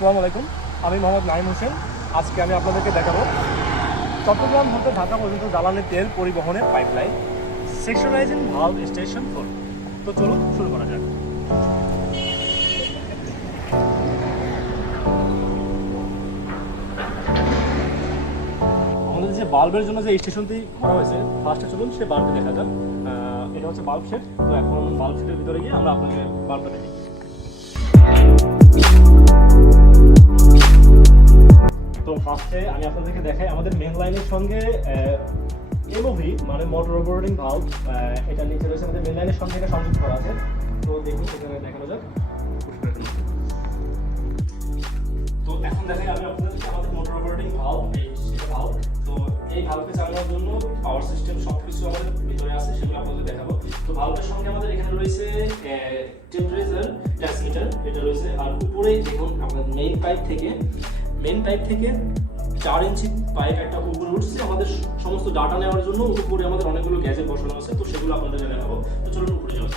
আসসালামু আলাইকুম। আমি মোহাম্মদ নাইম হোসেন। আজকে আমি আপনাদেরকে দেখাবো চট্টগ্রাম হতে ঢাকা পর্যন্ত জ্বালানি তেল পরিবহনের pipeline sectionalising valve station four তো চলুন শুরু করা যাক। আমাদের যে বাল্বের জন্য যে স্টেশনটি করা হয়েছে ফার্স্টে চলুন সে বাল্বটি দেখা যাক। এটা হচ্ছে বাল্ব সেট তো এখন বাল্ব শেডের ভিতরে গিয়ে আমরা আপনাকে বাল্বটা দেখি তো ফার্স্টে আমি আপনাদেরকে দেখাই আমাদের মেন লাইনের সঙ্গে এমওভি মানে মোটর অপারেটিং ভাল্ব এটা নিচে রয়েছে আমাদের মেন লাইনের সঙ্গে এটা সংযুক্ত করা আছে। তো দেখুন, সেখানে দেখানো যাক। তো এখন দেখাই আমি আপনাদেরকে আমাদের মোটর অপারেটিং সেটা তো এই ভাল্বকে চালানোর জন্য পাওয়ার সিস্টেম সব কিছু আমাদের ভিতরে আছে, সেগুলো আপনাদের দেখাবো। তো ভাল্বের সঙ্গে আমাদের এখানে রয়েছে টেম্পারেচার ট্রান্সমিটার এটা রয়েছে। আর উপরে দেখুন, আমাদের মেইন পাইপ থেকে মেইন পাইপ থেকে চার ইঞ্চি পাইপ একটা উপরে উঠছে। আমাদের সমস্ত ডাটা নেওয়ার জন্য উপরে আমাদের অনেকগুলো গ্যাজেট বসানো আছে, তো সেগুলো আপনাদের দেখাবো। তো চলুন উপরে যাওয়া।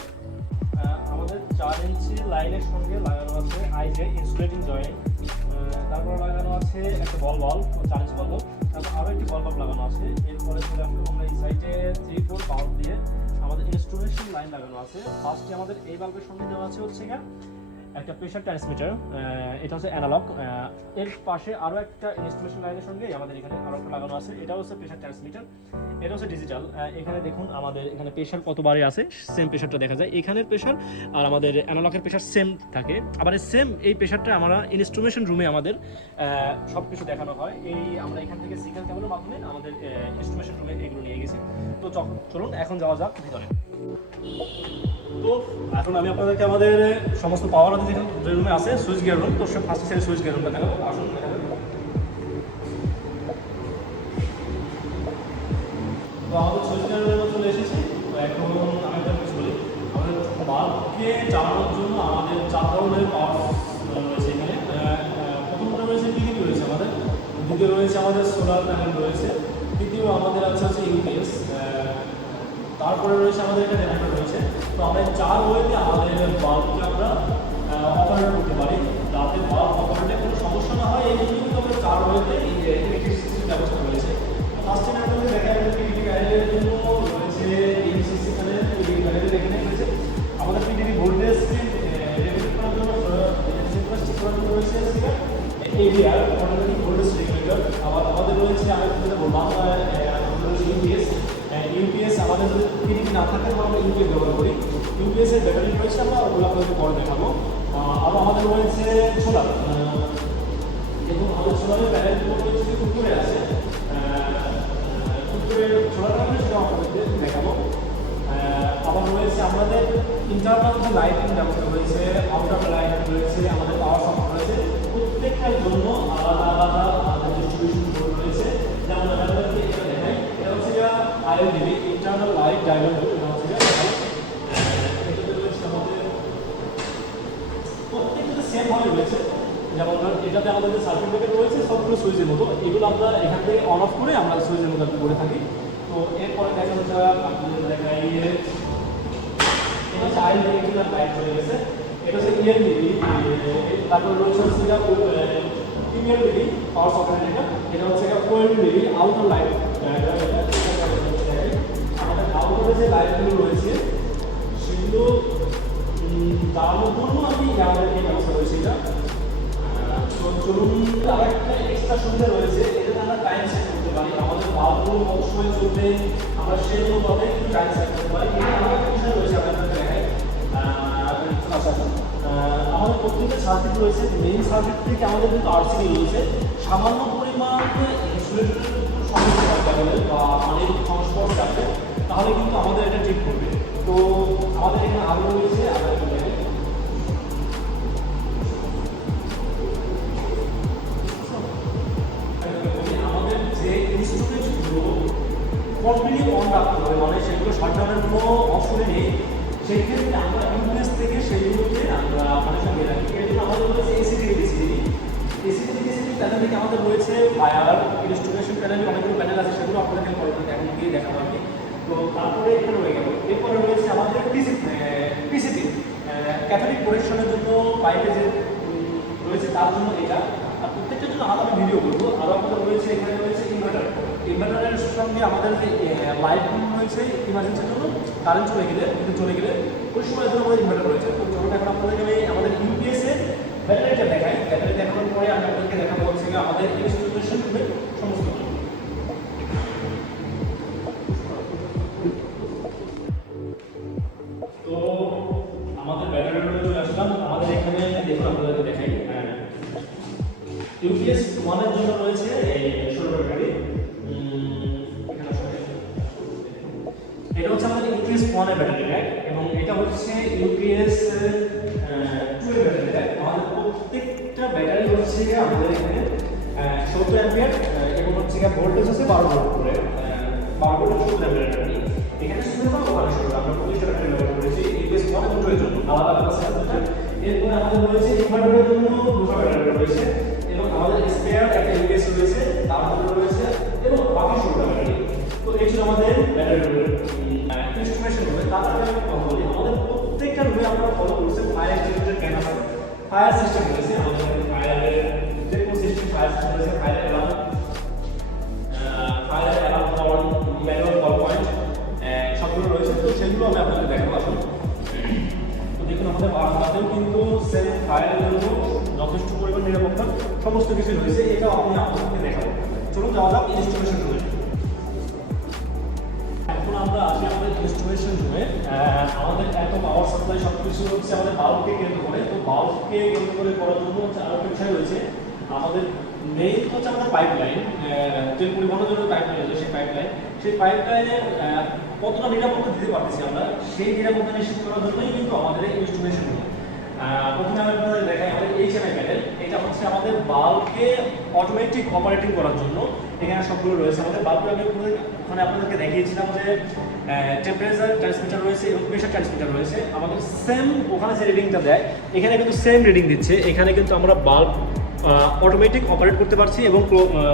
আমাদের চার ইঞ্চি লাইনের সঙ্গে লাগানো আছে আইজে ইনসুলেটিং জয়েন্ট তারপর লাগানো আছে একটা বল বল চার ইঞ্চি বল তারপর আরও একটি বল বাল্ব লাগানো আছে। এরপরে চলে আসলে আমরা এই সাইডে থ্রি ফোর বাল্ব দিয়ে আমাদের ইনস্টলেশন লাইন লাগানো আছে। ফার্স্টে আমাদের এই বাল্বের সঙ্গে দেওয়া আছে হচ্ছে গিয়ে একটা প্রেশার ট্রান্সমিটার এটা হচ্ছে অ্যানালগ এর পাশে আরও একটা ইনস্টলেশন লাইনের সঙ্গে আমাদের এখানে আরও একটা লাগানো আছে এটা হচ্ছে প্রেশার ট্রান্সমিটার এটা হচ্ছে ডিজিটাল এখানে দেখুন আমাদের এখানে প্রেশার কতবারে আছে সেম প্রেশারটা দেখা যায়, এখানের প্রেশার আর আমাদের অ্যানালগের প্রেশার সেম থাকে, আবার সেম এই প্রেশারটা আমরা ইনস্ট্রুমেশন রুমে আমাদের সব কিছু দেখানো হয়, এই আমরা এখান থেকে সিগন্যাল কেবলের মাধ্যমে আমাদের ইনস্ট্রুমেশন রুমে এগুলো নিয়ে তো চল- চলুন, এখন যাওয়া যাক ভিতরে। তো এখন আমি আপনাদেরকে আমাদের সমস্ত পাওয়ার যে রুমে আছে সুইচ গিয়ার রুম তো ফার্স্ট সেই সুইচ গিয়ার রুমটা দেখাবো। আসুন তো আমাদের সুইচ গিয়ার রুমে চলে এসেছি। তো এখন আমি একটা কিছু বলি। আমাদের বাল্বকে চালানোর জন্য আমাদের চার ধরনের পাওয়ার রয়েছে এখানে। প্রথমটা রয়েছে পিডিবি রয়েছে আমাদের। দ্বিতীয় রয়েছে আমাদের সোলার প্যানেল রয়েছে। তৃতীয় আমাদের আছে হচ্ছে ইউপিএস তারপরে রয়েছে আমাদের একটা রয়েছে। তো আমরা চার ওয়েতে আমাদের বাল্বকে আমরা অপারেট করতে পারি। যাতে বাল্ব অপারেটে কোনো সমস্যা না হয়, এই জন্য কিন্তু আমরা চার ওয়েতে পরে দেখাবো আরও আমাদের রয়েছে সোলার এবং আমাদের সোলারের প্যানেলগুলো রয়েছে কুকুরে আছে। কুকুরের সোলার প্যানেল সেটা আপনাদেরকে দেখাবো। আবার রয়েছে আমাদের ইন্টারনাল যে লাইটিং ব্যবস্থা রয়েছে আউটার লাইট রয়েছে, আমাদের পাওয়ার সাপ্লাই রয়েছে, প্রত্যেকটার জন্য আলাদা আলাদা আমাদের ডিস্ট্রিবিউশন বোর্ড রয়েছে। যেমন আপনাদেরকে এটা দেখাই, এটা হচ্ছে আইএলডিবি ইন্টারনাল লাইট ডায়মন্ড এটা হচ্ছে গিয়ে, আহ, এটাতে রয়েছে আমাদের প্রত্যেকটাতে সেম ভাবে রয়েছে যেমন ধরুন এটাতে আমাদের যে সার্কিট ব্রেকার রয়েছে, সবগুলো সুইচের মতো। এগুলো আমরা এখান থেকে অন অফ করে আমরা সুইচের মতো কি করে থাকি। তো এরপরে দেখা যাচ্ছে আপনাদের দেখাই এটা হচ্ছে আইল ডিরেকশনাল লাইট হয়ে গেছে। এটা হচ্ছে ইএলডিবি তারপর রয়েছে হচ্ছে ইএলডিবি পাওয়ার সকেট এটা এটা হচ্ছে কোয়েলডিবি আউটার লাইট আমাদের আউটারে যে লাইটগুলো রয়েছে, সেগুলো চালানোর জন্য আমি আমাদের এই ব্যবস্থা রয়েছে এটা। চলুন আরেকটা এক্সট্রা সুবিধা রয়েছে এটাতে আমরা টাইম সেট করতে পারি আমাদের বাল্বগুলো কত সময় চলবে আমরা সেই অনুপাতে একটু টাইম সেট করতে পারি এটা আরেকটা বিষয় রয়েছে আপনাদের। আহ, আমাদের প্রত্যেকটা সার্কিট রয়েছে মেইন সার্কিট থেকে আমাদের কিন্তু আরসিবি রয়েছে সামান্য পরিমাণ সমস্যা থাকতে হবে বা পানির সংস্পর্শ আছে তাহলে কিন্তু আমাদের এটা ঠিক করবে তো আমাদের এখানে আলো রয়েছে ফায়ার ইনস্ট্রুমেশন প্যানেলের অনেকগুলো প্যানেল আছে, সেগুলো আপনাদেরকে পরবর্তীতে এখন দিয়ে দেখাবো আর কি। তো তারপরে এখানে রয়ে গেল। এরপরে রয়েছে আমাদের পিসি পিসিপি ক্যাথলিক প্রোটেকশনের জন্য পাইপে যে রয়েছে তার জন্য এটা। আর প্রত্যেকটার জন্য আলাদা আমি ভিডিও করব। আর আমাদের রয়েছে, এখানে রয়েছে ইনভার্টার ইনভার্টারের সঙ্গে আমাদের যে লাইট রয়েছে ইমার্জেন্সির জন্য কারেন্ট চলে গেলে চলে গেলে ওই সময় জন্য আমাদের ইনভার্টার রয়েছে। তো চলুন, এখন আপনাদেরকে আমি আমাদের ইউপিএস এর ব্যাটারিটা দেখাই ব্যাটারি দেখানোর পরে আমি আপনাদেরকে দেখাবো হচ্ছে আমাদের ইনস্টিটিউশন সমস্ত তো আমাদের ব্যাটারি রুমে চলে আসলাম। আমাদের এখানে দেখুন, আপনাদেরকে দেখাই। ইউপিএস ওয়ানের জন্য রয়েছে এই ষোলো আসলে এটা হচ্ছে আমাদের ইউপিএস ওয়ানের ব্যাটারি ব্যাগ এবং এটা হচ্ছে ইউপিএস টু এর ব্যাটারি ব্যাগ আমাদের প্রত্যেকটা ব্যাটারি হচ্ছে আমাদের এখানে সত্তর অ্যাম্পিয়ার এবং হচ্ছে গিয়ে ভোল্টেজ হচ্ছে বারো ভোল্ট করে বারো ভোল্ট সত্তর অ্যাম্পিয়ার ব্যাটারি এখানে শুধু আমরা ওয়ান সমস্ত কিছু রয়েছে এটাও আমি আপনাদেরকে দেখাবো। চলুন যাওয়া যাক ইনস্টলেশন রুমে এখন আমরা আসি আমাদের ইনস্টলেশন রুমে আমাদের এত পাওয়ার সাপ্লাই সব কিছু হচ্ছে আমাদের বাল্বকে কেন্দ্র করে। তো বাল্বকে কেন্দ্র করে করার জন্য হচ্ছে আরও একটা বিষয় রয়েছে। আমাদের মেইন হচ্ছে আমাদের পাইপ লাইন তেল পরিবহনের জন্য পাইপ লাইন আছে, সেই পাইপ লাইন সেই পাইপ লাইনে কতটা নিরাপত্তা দিতে পারতেছি আমরা, সেই নিরাপত্তা নিশ্চিত করার জন্যই কিন্তু আমাদের ইনস্টলেশন রুম প্রথমে দেখাই আমাদের এইচএমআই প্যানেল এটা হচ্ছে আমাদের বাল্বকে অটোমেটিক অপারেটিং করার জন্য। এখানে সবগুলো রয়েছে। আমাদের বাল্বগুলো আমি ওখানে আপনাদেরকে দেখিয়েছিলাম যে টেম্পারেচার ট্রান্সমিটার রয়েছে এবং প্রেশার ট্রান্সমিটার রয়েছে। আমাদের সেম ওখানে যে রিডিংটা দেয়, এখানে কিন্তু সেম রিডিং দিচ্ছে। এখানে কিন্তু আমরা বাল্ব অটোমেটিক অপারেট করতে পারছি এবং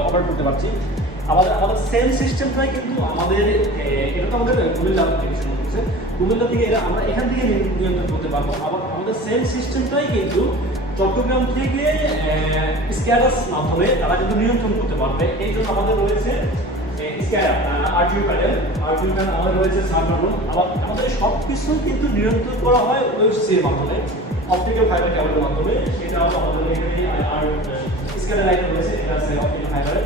অপারেট করতে পারছি। আমাদের আমাদের সেম সিস্টেমটাই কিন্তু আমাদের আহ, এটা তো আমাদের কুমিল্লা হচ্ছে কুমিল্লা থেকে এরা আমরা এখান থেকে নিয়ন্ত্রণ করতে পারব। আবার আমাদের সেম সিস্টেমটাই কিন্তু চট্টগ্রাম থেকে স্ক্যাডাস মাধ্যমে তারা কিন্তু নিয়ন্ত্রণ করতে পারবে। এই জন্য আমাদের রয়েছে আমাদের আমাদের সব কিছু কিন্তু নিয়ন্ত্রণ করা হয় ওয়েবসির মাধ্যমে অপটিক্যাল ফাইবার কেবলের মাধ্যমে। সেটাও আমাদের এখানে আর স্ক্যাডার লাইন রয়েছে এটা আছে অপটিক্যাল ফাইবারের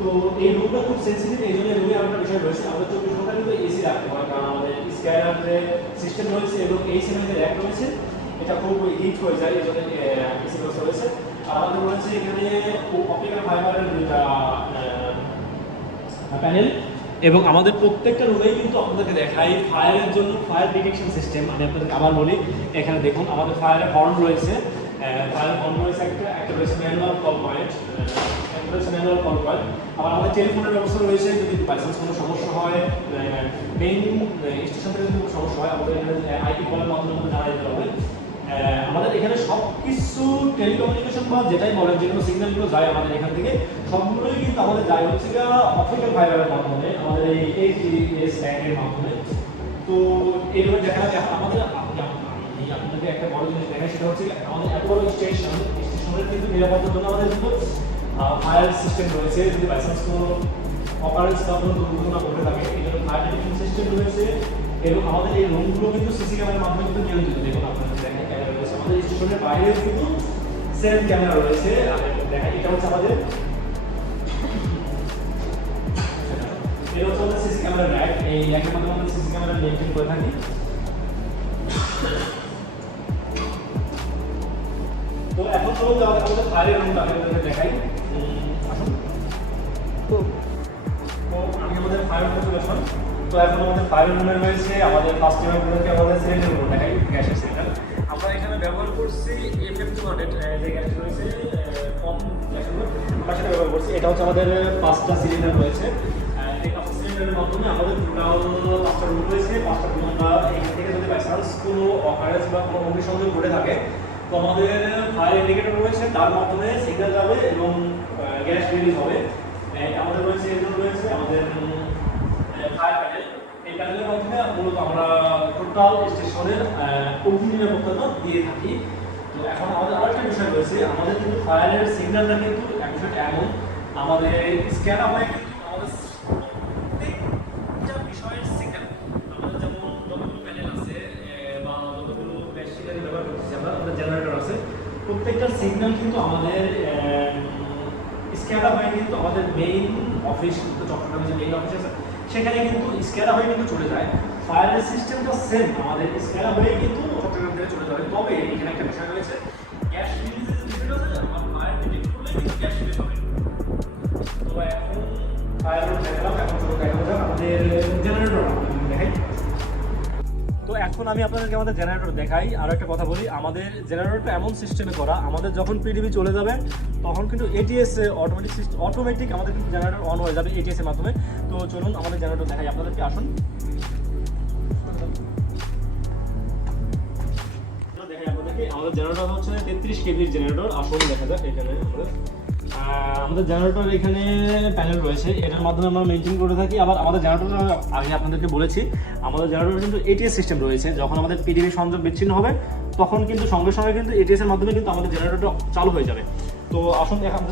তো এই রুমটা খুব সেন্সিটিভ এই জন্য রুমে একটা বিষয় রয়েছে। আমাদের চব্বিশ ঘণ্টা কিন্তু এসি রাখতে হয় কারণ আমাদের স্ক্যানার যে সিস্টেম রয়েছে এবং এই সিমেন্টের র্যাক রয়েছে, এটা খুব হিট হয়ে যায়, এই জন্য এসি ব্যবস্থা রয়েছে। আর আমাদের রয়েছে এখানে অপটিক্যাল ফাইবারের দুইটা প্যানেল এবং আমাদের প্রত্যেকটা রুমেই কিন্তু আপনাদেরকে দেখাই ফায়ারের জন্য ফায়ার ডিটেকশন সিস্টেম আমি আপনাদের আবার বলি, এখানে দেখুন, আমাদের ফায়ারের হর্ন রয়েছে। ফায়ার হর্ন রয়েছে একটা একটা রয়েছে ম্যানুয়াল কল পয়েন্ট রয়েছে ম্যানুয়াল কল আবার আমাদের টেলিফোনের ব্যবস্থা রয়েছে, যদি বাইচান্স কোনো সমস্যা হয় মেইন স্টেশন থেকে কোনো সমস্যা হয়, আমাদের আইপি কলের মাধ্যমে জানা যেতে হবে। আমাদের এখানে সব কিছু টেলিকমিউনিকেশন বা যেটাই বলেন, যে কোনো সিগন্যালগুলো যায় আমাদের এখান থেকে, সবগুলোই কিন্তু আমাদের যায় হচ্ছে গিয়ে অপটিক্যাল ফাইবারের মাধ্যমে, আমাদের এই এইচডিএস ব্যাংকের মাধ্যমে। তো এইভাবে দেখা যাচ্ছে আমাদের আপনি আপনাকে একটা বড় জিনিস দেখাই, সেটা হচ্ছে আমাদের এত বড় স্টেশন স্টেশনের কিন্তু নিরাপত্তার জন্য আমাদের কিন্তু ফায়ার সিস্টেম রয়েছে, যদি বাইচান্স কোনো অপারেন্স বা কোনো দুর্ঘটনা ঘটে থাকে, এই জন্য ফায়ার ডিটেকশন সিস্টেম রয়েছে, এবং আমাদের এই রুমগুলো কিন্তু সিসি ক্যামেরার মাধ্যমে কিন্তু নিয়ন্ত্রিত। দেখুন আপনাদের দেখেন ক্যামেরা রয়েছে আমাদের স্টেশনের বাইরেও কিন্তু সেম ক্যামেরা রয়েছে। দেখাই এটা হচ্ছে আমাদের এই চলে আসলাম তো এখন আমাদের ফায়ার রুমে রয়েছে আমাদের ফার্স্ট ইয়ারগুলোকে আমাদের সিলিন্ডার রুম দেখাই, গ্যাসের সিলিন্ডার আমরা এখানে ব্যবহার করছি এফএম টু হান্ড্রেড যে গ্যাস রয়েছে কম দেখাল আমরা সেটা ব্যবহার করছি। এটা হচ্ছে আমাদের পাঁচটা সিলিন্ডার রয়েছে। সিলিন্ডারের মাধ্যমে আমাদের টোটাল পাঁচটা রুম রয়েছে। পাঁচটা থেকে যদি বাই চান্স কোনো অকারেন্স বা কোনো অগ্নিসংযোগ ঘটে থাকে, তো আমাদের ফায়ার ইন্ডিকেটর রয়েছে। তার মাধ্যমে সিগন্যাল যাবে এবং গ্যাস রিলিজ হবে। আমাদের রয়েছে আমাদের প্যানেলের মাধ্যমে মূলত আমরা টোটাল স্টেশনের অগ্নি নিরাপত্তাটা দিয়ে থাকি। তো এখন আমাদের আরেকটা বিষয় রয়েছে। আমাদের কিন্তু ফায়ারের সিগন্যালটা কিন্তু এক বিষয়টা এমন, আমাদের স্ক্যান হয় আমাদের প্রত্যেকটা বিষয়ের সিগন্যাল আমাদের যেমন প্যানেল আছে বা জেনারেটর আছে, প্রত্যেকটা সিগন্যাল কিন্তু আমাদের স্ক্যাডা হয়ে কিন্তু আমাদের মেইন অফিস চট্টগ্রামে যে মেইন অফিস আছে সেখানে কিন্তু স্ক্যাডা হয়ে কিন্তু চলে যায়। ফায়ারের সিস্টেমটা সেম আমাদের স্ক্যাডা হয়ে কিন্তু চট্টগ্রাম থেকে চলে যাবে তবে এখানে একটা বিষয় রয়েছে গ্যাস তো এখন আমাদের আমি আপনাদেরকে আমাদের জেনারেটর দেখাই, আর একটা কথা বলি, আমাদের জেনারেটরটা এমন সিস্টেমে করা, আমাদের যখন পিডিবি চলে যাবে, তখন কিন্তু এটিএস অটোমেটিক সিস্টেম অটোমেটিক আমাদের কিন্তু জেনারেটর অন হয়ে যাবে এটিএস এর মাধ্যমে। তো চলুন আমাদের জেনারেটর দেখাই, আপনাদেরকে আসুন। আমাদের জেনারেটর এখানে প্যানেল রয়েছে, এটার মাধ্যমে আমরা মেনটেন করে থাকি। আবার আমাদের জেনারেটর আগে আপনাদেরকে বলেছি, আমাদের জেনারেটর কিন্তু এটিএস সিস্টেম রয়েছে, যখন আমাদের পিডিবি সংযোগ বিচ্ছিন্ন হবে, তখন কিন্তু সঙ্গে সঙ্গে কিন্তু এটিএস এর মাধ্যমে কিন্তু আমাদের জেনারেটরটা চালু হয়ে যাবে। তো আসুন এখন